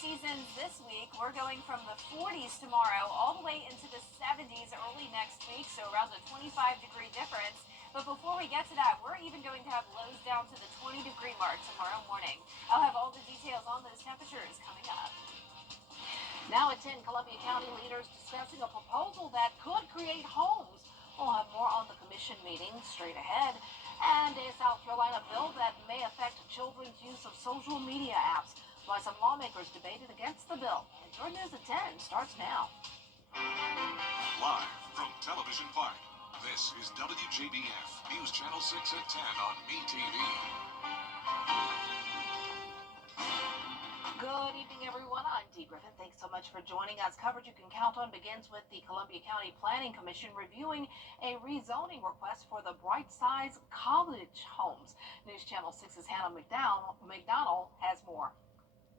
seasons this week. We're going from the 40s tomorrow all the way into the 70s early next week, so around a 25-degree difference. But before we get to that, we're even going to have lows down to the 20-degree mark tomorrow morning. I'll have all the details on those temperatures coming up. Now at 10, Columbia County leaders discussing a proposal that could create homes. We'll have more on the commission meeting straight ahead. And a South Carolina bill that may affect children's use of social media apps. Why some lawmakers debated against the bill. And your news at 10 starts now. Live from Television Park, this is WJBF News Channel 6 at 10 on MeTV. Good evening, everyone. I'm Dee Griffin. Thanks so much for joining us. Coverage you can count on begins with the Columbia County Planning Commission reviewing a rezoning request for the Bright Size College homes. News Channel 6's Hannah McDonald has more.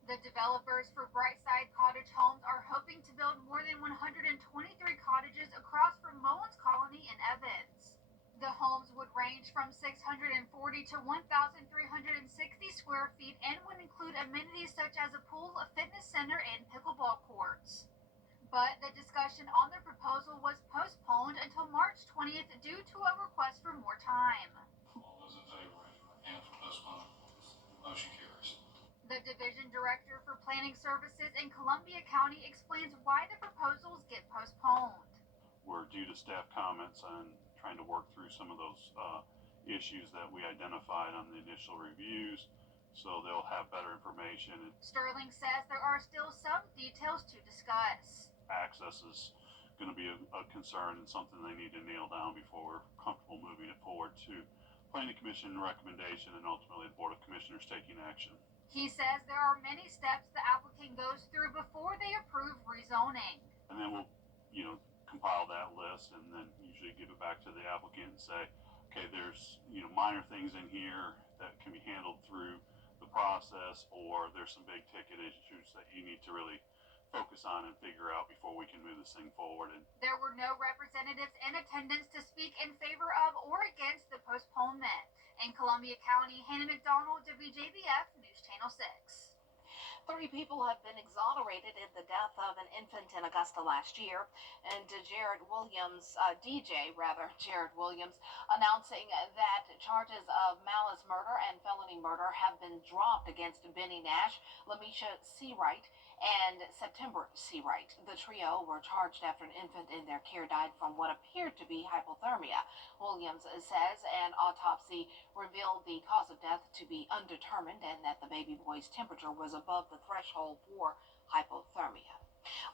The developers for Brightside Cottage Homes are hoping to build more than 123 cottages across from Mullins Colony in Evans. The homes would range from 640 to 1,360 square feet and would include amenities such as a pool, a fitness center, and pickleball courts. But the discussion on the proposal was postponed until March 20th due to a request for more time. All those in favor, raise your hand for postponement. Motion carries. The Division Director for Planning Services in Columbia County explains why the proposals get postponed. We're due to staff comments on trying to work through some of those issues that we identified on the initial reviews, so they'll have better information. Sterling says there are still some details to discuss. Access is going to be a concern and something they need to nail down before we're comfortable moving it forward to Planning Commission recommendation and ultimately the Board of Commissioners taking action. He says there are many steps the applicant goes through before they approve rezoning. And then we'll, compile that list and then usually give it back to the applicant and say, okay, there's, minor things in here that can be handled through the process, or there's some big ticket issues that you need to really focus on and figure out before we can move this thing forward. And there were no representatives in attendance to speak in favor of or against the postponement. In Columbia County, Hannah McDonald, WJBF News Channel 6. 3 people have been exonerated in the death of an infant in Augusta last year, and Jared Williams announcing that charges of malice murder and felony murder have been dropped against Benny Nash, Lamisha Seawright, and September Seawright. The trio were charged after an infant in their care died from what appeared to be hypothermia. Williams says an autopsy revealed the cause of death to be undetermined and that the baby boy's temperature was above the threshold for hypothermia.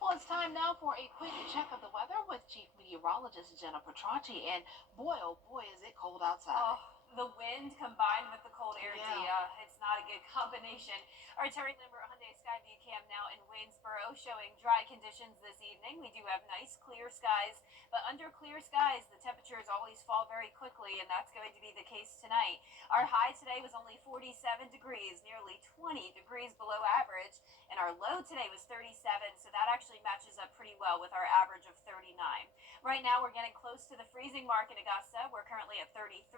Well, it's time now for a quick check of the weather with Chief Meteorologist Jenna Petracci. And boy, oh boy, is it cold outside. Oh, the wind combined with the cold air, it's not a good combination. Our Terry Lambert Hyundai Skyview Cam now in Waynesboro showing dry conditions this evening. We do have nice clear skies, but under clear skies, the temperatures always fall very quickly, and that's going to be the case tonight. Our high today was only 47 degrees, nearly 20 degrees below average, and our low today was 37, so that actually matches up pretty well with our average of 39. Right now, we're getting close to the freezing mark in Augusta. We're currently at 33,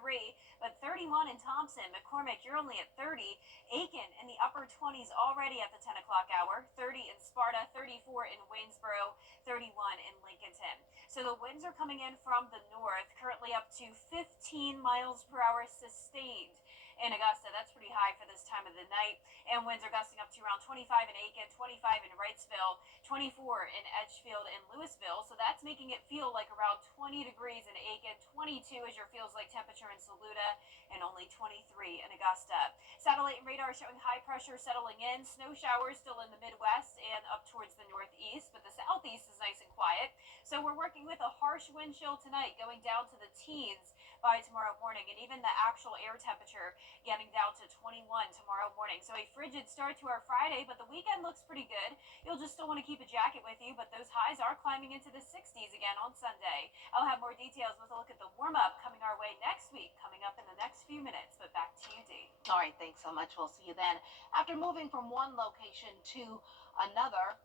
but 31 in Thompson. McCormick, you're only at 30. Aiken in the upper 20s already at the 10 o'clock hour. 30 in Sparta, 34 in Waynesboro, 31 in Lincolnton. So the winds are coming in from the north, currently up to 15 miles per hour sustained in Augusta. That's pretty high for this time of the night. And winds are gusting up to around 25 in Aiken, 25 in Wrightsville, 24 in Edgefield and Louisville. So that's making it feel like around 20 degrees in Aiken, 22 is your feels like temperature in Saluda, and only 23 in Augusta. Satellite and radar showing high pressure settling in. Snow showers still in the Midwest and up towards the northeast, but the southeast is nice and quiet. So we're working with a harsh wind chill tonight, going down to the teens by tomorrow morning, and even the actual air temperature getting down to 21 tomorrow morning. So a frigid start to our Friday, but the weekend looks pretty good. You'll just still want to keep a jacket with you, but those highs are climbing into the 60s again on Sunday. I'll have more details with a look at the warm-up coming our way next week, coming up in the next few minutes, but back to you, Dee. All right, thanks so much. We'll see you then. After moving from one location to another,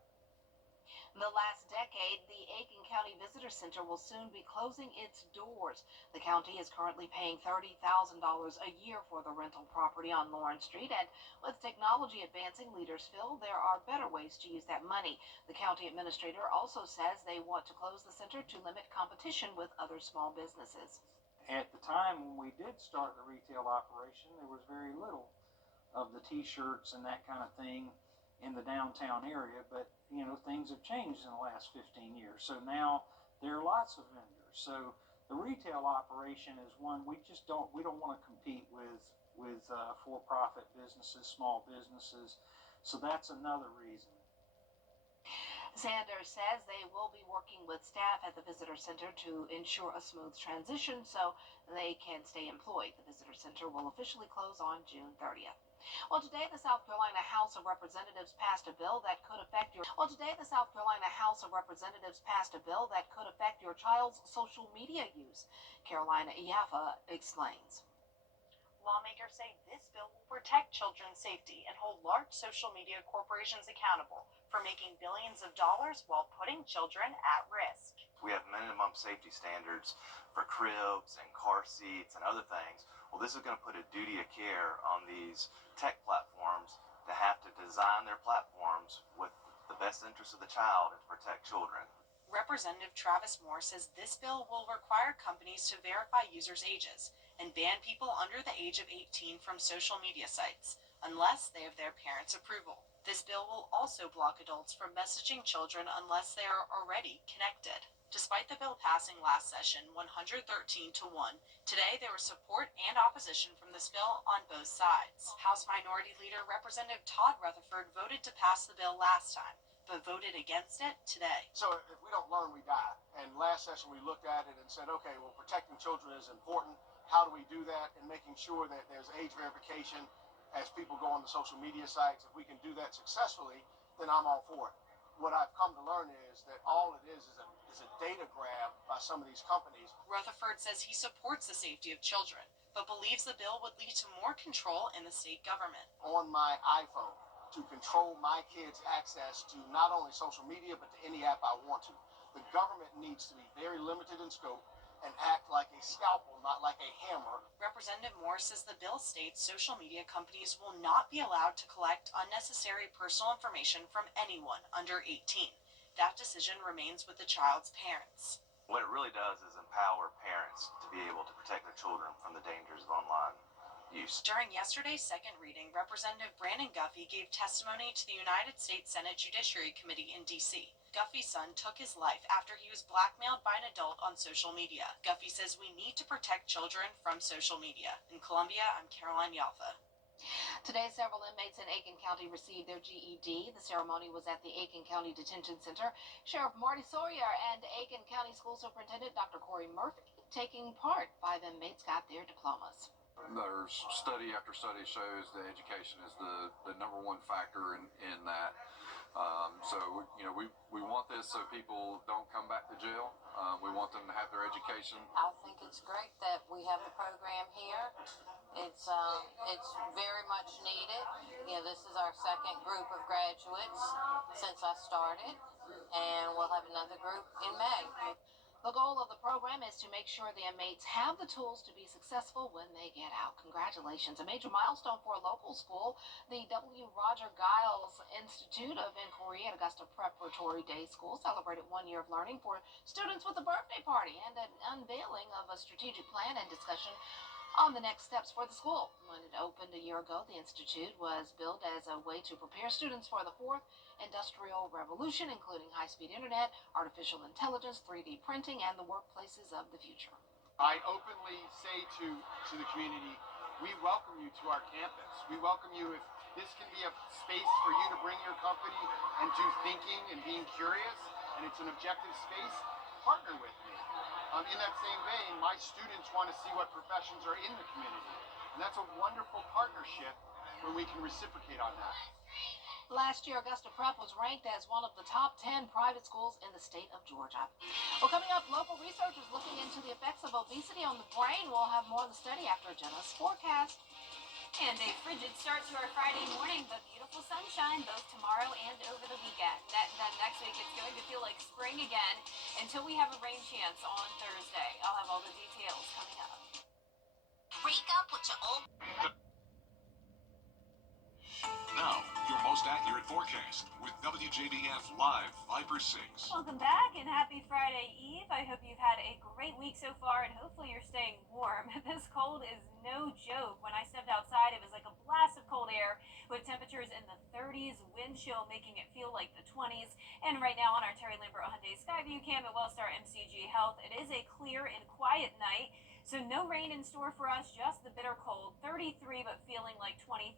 In the last decade, the Aiken County Visitor Center will soon be closing its doors. The county is currently paying $30,000 a year for the rental property on Lawrence Street, and with technology advancing, leaders feel there are better ways to use that money. The county administrator also says they want to close the center to limit competition with other small businesses. At the time when we did start the retail operation, there was very little of the t-shirts and that kind of thing in the downtown area, but things have changed in the last 15 years. So now there are lots of vendors. So the retail operation is one we don't want to compete with for-profit businesses, small businesses. So that's another reason. Sanders says they will be working with staff at the visitor center to ensure a smooth transition so they can stay employed. The visitor center will officially close on June 30th. Well, today the South Carolina House of Representatives passed a bill that could affect your child's social media use. Carolina Iaffa explains. Lawmakers say this bill will protect children's safety and hold large social media corporations accountable for making billions of dollars while putting children at risk. We have minimum safety standards for cribs and car seats and other things. Well, this is going to put a duty of care on these tech platforms to have to design their platforms with the best interest of the child and to protect children. Representative Travis Moore says this bill will require companies to verify users' ages and ban people under the age of 18 from social media sites unless they have their parents' approval. This bill will also block adults from messaging children unless they are already connected. Despite the bill passing last session 113 to 1, today there was support and opposition from this bill on both sides. House Minority Leader Representative Todd Rutherford voted to pass the bill last time, but voted against it today. So if we don't learn, we die. And last session we looked at it and said, okay, well, protecting children is important. How do we do that? And making sure that there's age verification as people go on the social media sites. If we can do that successfully, then I'm all for it. What I've come to learn is that all it is a data grab by some of these companies. Rutherford says he supports the safety of children, but believes the bill would lead to more control in the state government. On my iPhone, to control my kids' access to not only social media, but to any app I want to. The government needs to be very limited in scope and act like a scalpel, not like a hammer. Representative Moore says the bill states social media companies will not be allowed to collect unnecessary personal information from anyone under 18. That decision remains with the child's parents. What it really does is empower parents to be able to protect their children from the dangers of online use. During yesterday's second reading, Representative Brandon Guffey gave testimony to the United States Senate Judiciary Committee in D.C. Guffey's son took his life after he was blackmailed by an adult on social media. Guffey says we need to protect children from social media. In Columbia, I'm Caroline Yalfa. Today, several inmates in Aiken County received their GED. The ceremony was at the Aiken County Detention Center. Sheriff Marty Sawyer and Aiken County School Superintendent Dr. Corey Murphy taking part. 5 inmates got their diplomas. There's study after study shows that education is the number one factor in that. So we want this so people don't come back to jail. We want them to have their education. I think it's great that we have the program here. It's very much needed. This is our second group of graduates since I started, and we'll have another group in May. The goal of the program is to make sure the inmates have the tools to be successful when they get out. Congratulations. A major milestone for a local school. The W. Roger Giles Institute of Inquiry at Augusta Preparatory Day School celebrated 1 year of learning for students with a birthday party and an unveiling of a strategic plan and discussion on the next steps for the school. When it opened a year ago, the institute was built as a way to prepare students for the fourth industrial revolution, including high-speed internet, artificial intelligence, 3D printing, and the workplaces of the future. I openly say to the community, we welcome you to our campus. We welcome you if this can be a space for you to bring your company and do thinking and being curious, and it's an objective space, partner with me. In that same vein, my students want to see what professions are in the community. And that's a wonderful partnership when we can reciprocate on that. Last year, Augusta Prep was ranked as one of the top 10 private schools in the state of Georgia. Well, coming up, local researchers looking into the effects of obesity on the brain. We'll have more on the study after Jenna's forecast. And a frigid start to our Friday morning, but beautiful sunshine both tomorrow and over the weekend. Then next week it's going to feel like spring again until we have a rain chance on Thursday. I'll have all the details coming up. Break up with your old. Now, your most accurate forecast with WJBF Live Viper 6. Welcome back and happy Friday Eve. I hope you've had a great week so far and hopefully you're staying warm. This cold is no joke. When I stepped outside, it was like a blast of cold air with temperatures in the 30s, wind chill making it feel like the 20s. And right now on our Terry Lambert Hyundai Skyview cam at Wellstar MCG Health, it is a clear and quiet night. So no rain in store for us, just the bitter cold. 33 but feeling like 23.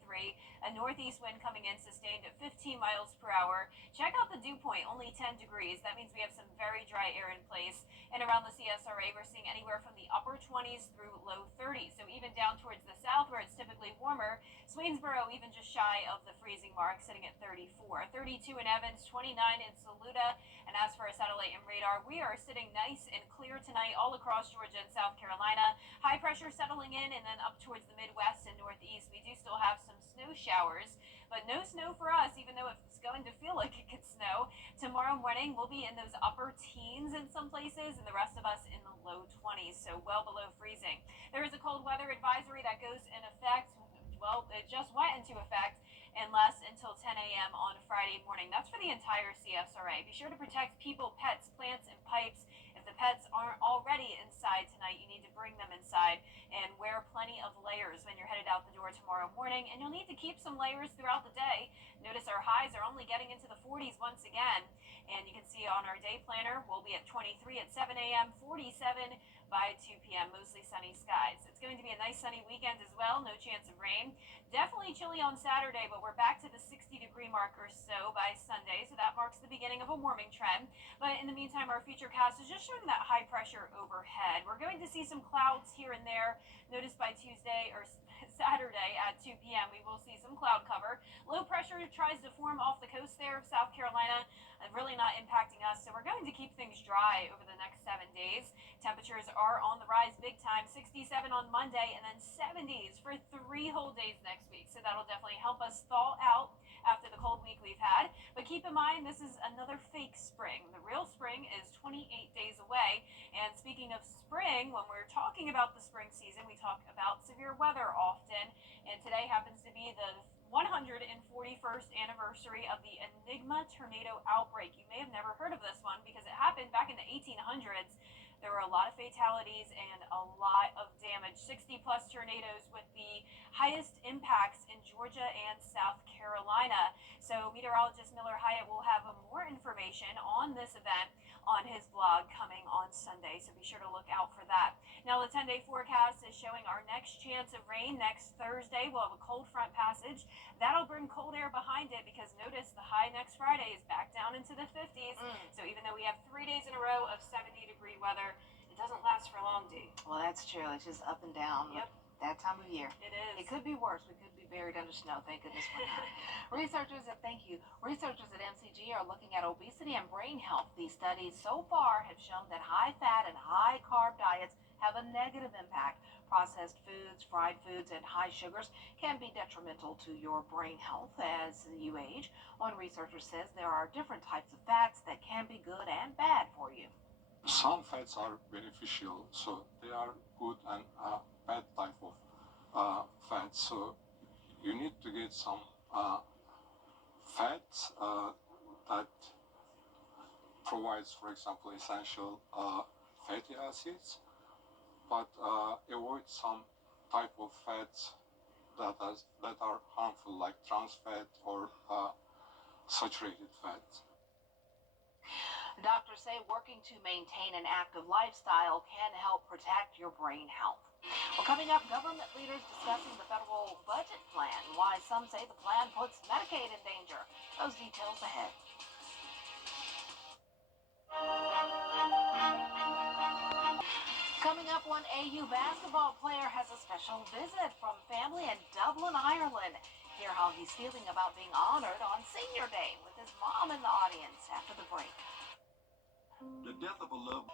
A northeast wind coming in sustained at 15 miles per hour. Check out the dew point, only 10 degrees. That means we have some very dry air in place. And around the CSRA, we're seeing anywhere from the upper 20s through low 30s. So even down towards the south where it's typically warmer, Swainsboro even just shy of the freezing mark, sitting at 34. 32 in Evans, 29 in Saluda. And as for our satellite and radar, we are sitting nice and clear tonight all across Georgia and South Carolina. High pressure settling in, and then up towards the Midwest and Northeast, we do still have some snow showers, but no snow for us, even though it's going to feel like it could snow. Tomorrow morning, we'll be in those upper teens in some places, and the rest of us in the low 20s, so well below freezing. There is a cold weather advisory that goes in effect. Well, it just went into effect and lasts until 10 a.m. on Friday morning. That's for the entire CSRA. Be sure to protect people, pets, plants, and pipes. If the pets aren't already inside tonight, you need to bring them inside and wear plenty of layers when you're headed out the door tomorrow morning. And you'll need to keep some layers throughout the day. Notice our highs are only getting into the 40s once again. And you can see on our day planner, we'll be at 23 at 7 a.m., 47 by 2 p.m., mostly sunny skies. It's going to be a nice sunny weekend as well, no chance of rain. Definitely chilly on Saturday, but we're back to the 60-degree mark or so by Sunday, so that marks the beginning of a warming trend. But in the meantime, our futurecast is just showing that high pressure overhead. We're going to see some clouds here and there. Notice by Tuesday or Saturday at 2 p.m. we will see some cloud cover. Low pressure tries to form off the coast there of South Carolina, really not impacting us. So we're going to keep things dry over the next 7 days. Temperatures are on the rise big time, 67 on Monday and then 70s for 3 whole days next week. So that'll definitely help us thaw out after the cold week we've had. But keep in mind, this is another fake spring. The real spring is 28 days away. And speaking of spring, when we're talking about the spring season, we talk about severe weather often. And today happens to be the 141st anniversary of the Enigma tornado outbreak. You may have never heard of this one because it happened back in the 1800s. There were a lot of fatalities and a lot of damage. 60-plus tornadoes with the highest impacts in Georgia and South Carolina. So meteorologist Miller Hyatt will have more information on this event on his blog coming on Sunday, so be sure to look out for that. Now, the 10-day forecast is showing our next chance of rain next Thursday. We'll have a cold front passage. That'll bring cold air behind it because notice the high next Friday is back down into the 50s. So even though we have 3 days in a row of 70-degree weather, it doesn't last for long, Dee. Well, that's true. It's just up and down. Yep. That time of year. It is. It could be worse. We could be buried under snow. Thank goodness we're not. Researchers at MCG are looking at obesity and brain health. These studies so far have shown that high fat and high carb diets have a negative impact. Processed foods, fried foods, and high sugars can be detrimental to your brain health as you age. One researcher says there are different types of fats that can be good and bad for you. Some fats are beneficial, so they are good and bad type of fats. So you need to get some fats that provides, for example, essential fatty acids, but avoid some type of fats that are harmful, like trans fat or saturated fats. Doctors say working to maintain an active lifestyle can help protect your brain health. Well, coming up, government leaders discussing the federal budget plan, why some say the plan puts Medicaid in danger. Those details ahead. Coming up, one AU basketball player has a special visit from family in Dublin, Ireland. Hear how he's feeling about being honored on Senior Day with his mom in the audience after the break. The death of a loved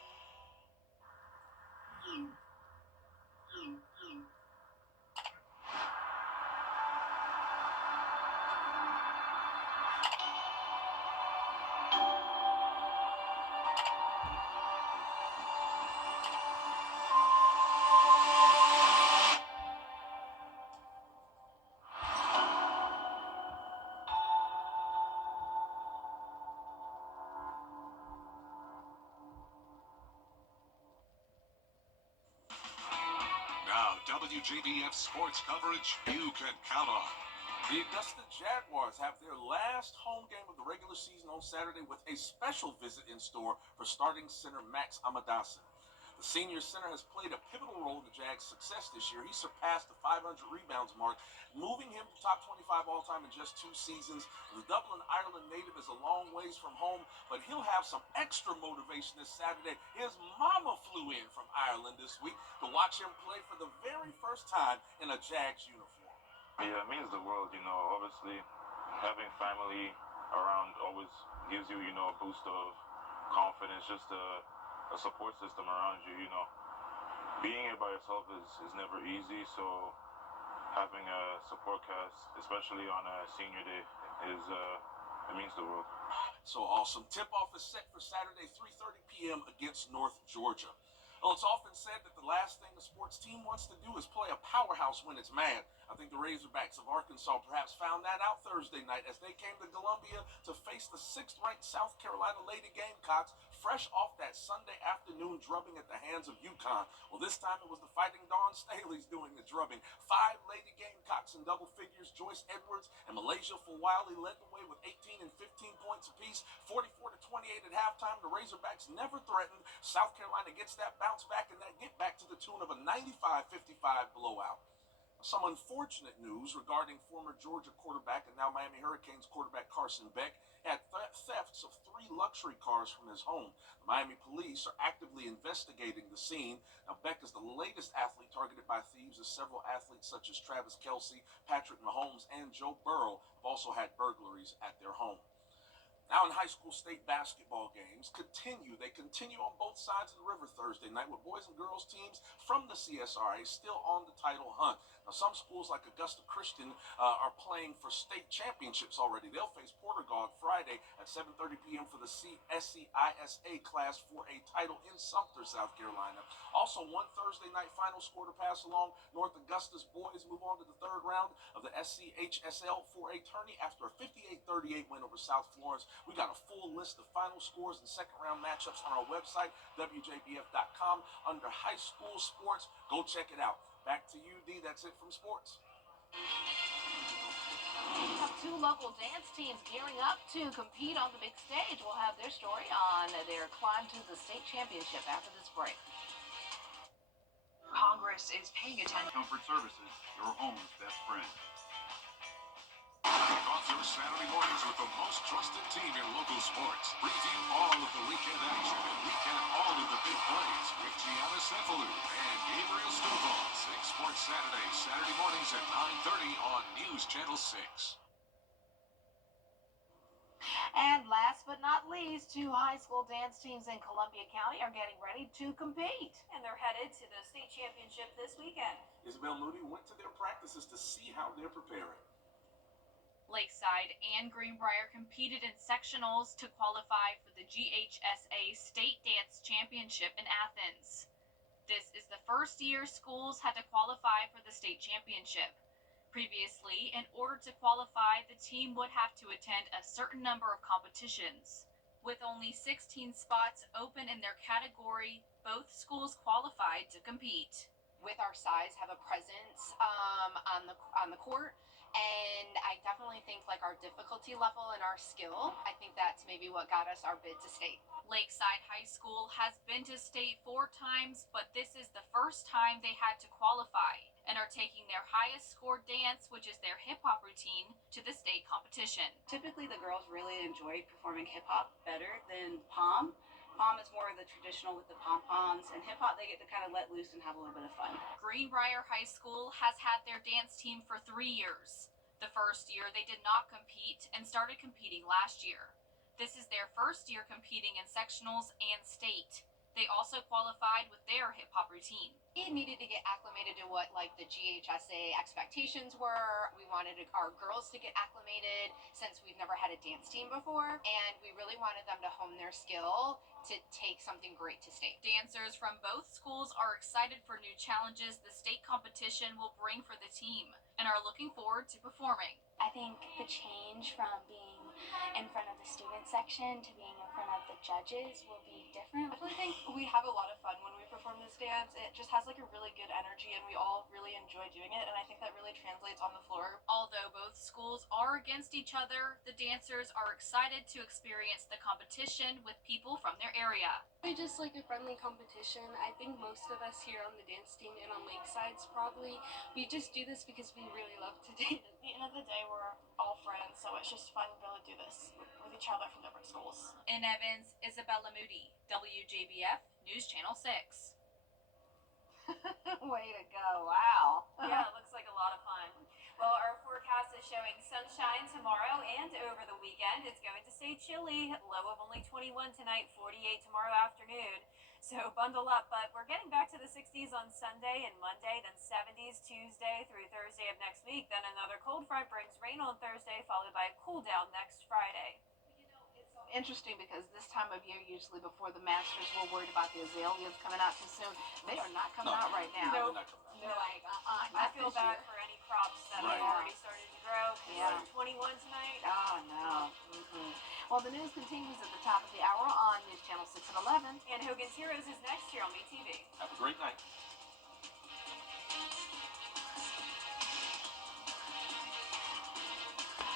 WJBF sports coverage you can count on. The Augusta Jaguars have their last home game of the regular season on Saturday with a special visit in store for starting center Max Amadason. The senior center has played a pivotal role in the Jags' success this year. He surpassed the 500 rebounds mark, moving him to top 25 all-time in just 2 seasons. The Dublin, Ireland native is a long ways from home, but he'll have some extra motivation this Saturday. His mama flew in from Ireland this week to watch him play for the very first time in a Jags uniform. Yeah, it means the world, obviously having family around always gives you, a boost of confidence, just a support system around you, Being here by yourself is never easy, so having a support cast, especially on a senior day, it means the world. So awesome. Tip-off is set for Saturday, 3:30 p.m. against North Georgia. Well, it's often said that the last thing a sports team wants to do is play a powerhouse when it's mad. I think the Razorbacks of Arkansas perhaps found that out Thursday night as they came to Columbia to face the 6th-ranked South Carolina Lady Gamecocks, fresh off that Sunday afternoon drubbing at the hands of UConn. Well, this time it was the Fighting Dawn Staleys doing the drubbing. 5 Lady Gamecocks in double figures. Joyce Edwards and Malaysia Fawali led the way with 18 and 15 points apiece, 44-28 at halftime. The Razorbacks never threatened. South Carolina gets that bounce back and that get back to the tune of a 95-55 blowout. Some unfortunate news regarding former Georgia quarterback and now Miami Hurricanes quarterback Carson Beck. He had thefts of 3 luxury cars from his home. The Miami police are actively investigating the scene. Now, Beck is the latest athlete targeted by thieves, as several athletes such as Travis Kelce, Patrick Mahomes, and Joe Burrow have also had burglaries at their home. Now in high school state basketball games they continue on both sides of the river Thursday night with boys and girls teams from the CSRA still on the title hunt. Now some schools like Augusta Christian are playing for state championships already. They'll face Portugal Friday at 7:30 p.m. for the SCISA Class 4A title in Sumter, South Carolina. Also one Thursday night final score to pass along. North Augusta's boys move on to the 3rd round of the SCHSL 4A tourney after a 58-38 win over South Florence. We got a full list of final scores and second-round matchups on our website, WJBF.com, under High School Sports. Go check it out. Back to you, D. That's it from sports. We have 2 local dance teams gearing up to compete on the big stage. We'll have their story on their climb to the state championship after this break. Congress is paying attention. Comfort Services, your home's best friend. Kick off your Saturday mornings with the most trusted team in local sports. Preview all of the weekend action and recap all of the big plays with Gianna Cephalou and Gabriel Stovall. 6 Sports Saturday, Saturday mornings at 9:30 on News Channel 6. And last but not least, 2 high school dance teams in Columbia County are getting ready to compete. And they're headed to the state championship this weekend. Isabel Moody went to their practices to see how they're preparing. Lakeside and Greenbrier competed in sectionals to qualify for the GHSA State Dance Championship in Athens. This is the first year schools had to qualify for the state championship. Previously, in order to qualify, the team would have to attend a certain number of competitions. With only 16 spots open in their category, both schools qualified to compete. With our size, have a presence on the court. And I definitely think our difficulty level and our skill, I think that's maybe what got us our bid to state. Lakeside High School has been to state 4 times, but this is the first time they had to qualify and are taking their highest scored dance, which is their hip-hop routine, to the state competition. Typically the girls really enjoy performing hip-hop better than pom. Pom is more of the traditional with the pom-poms, and hip-hop they get to kind of let loose and have a little bit of fun. Greenbrier High School has had their dance team for 3 years. The first year they did not compete and started competing last year. This is their first year competing in sectionals and state. They also qualified with their hip-hop routine. We needed to get acclimated to what the GHSA expectations were. We wanted our girls to get acclimated since we've never had a dance team before, and we really wanted them to hone their skill to take something great to state. Dancers from both schools are excited for new challenges the state competition will bring for the team and are looking forward to performing. I think the change from being in front of the student section to being in front of the judges will be different. I really think we have a lot of fun when we perform this dance. It just has like a really good energy and we all really enjoy doing it, and I think that really translates on the floor. Although both schools are against each other, the dancers are excited to experience the competition with people from their area. It's just like a friendly competition. I think most of us here on the dance team and on Lakeside's probably, we just do this because we really love to dance. At the end of the day, we're all friends, so it's just fun to be able to do this with each other from different schools. In Evans, Isabella Moody, WJBF News Channel 6. Way to go. Wow. Yeah, it looks like a lot of fun. Well, our forecast is showing sunshine tomorrow and over the weekend. It's going to stay chilly, low of only 21 tonight, 48 tomorrow afternoon. So bundle up, but we're getting back to the 60s on Sunday and Monday, then 70s Tuesday through Thursday of next week. Then another cold front brings rain on Thursday, followed by a cool down next Friday. Interesting because this time of year, usually before the Masters, we're worried about the azaleas coming out too soon. They are not coming out right now. Nope. They're like, I feel bad for any crops that have already started to grow. Yeah. 21 tonight. Oh, no. Well, the news continues at the top of the hour on News Channel 6 and 11. And Hogan's Heroes is next here on BTV. Have a great night.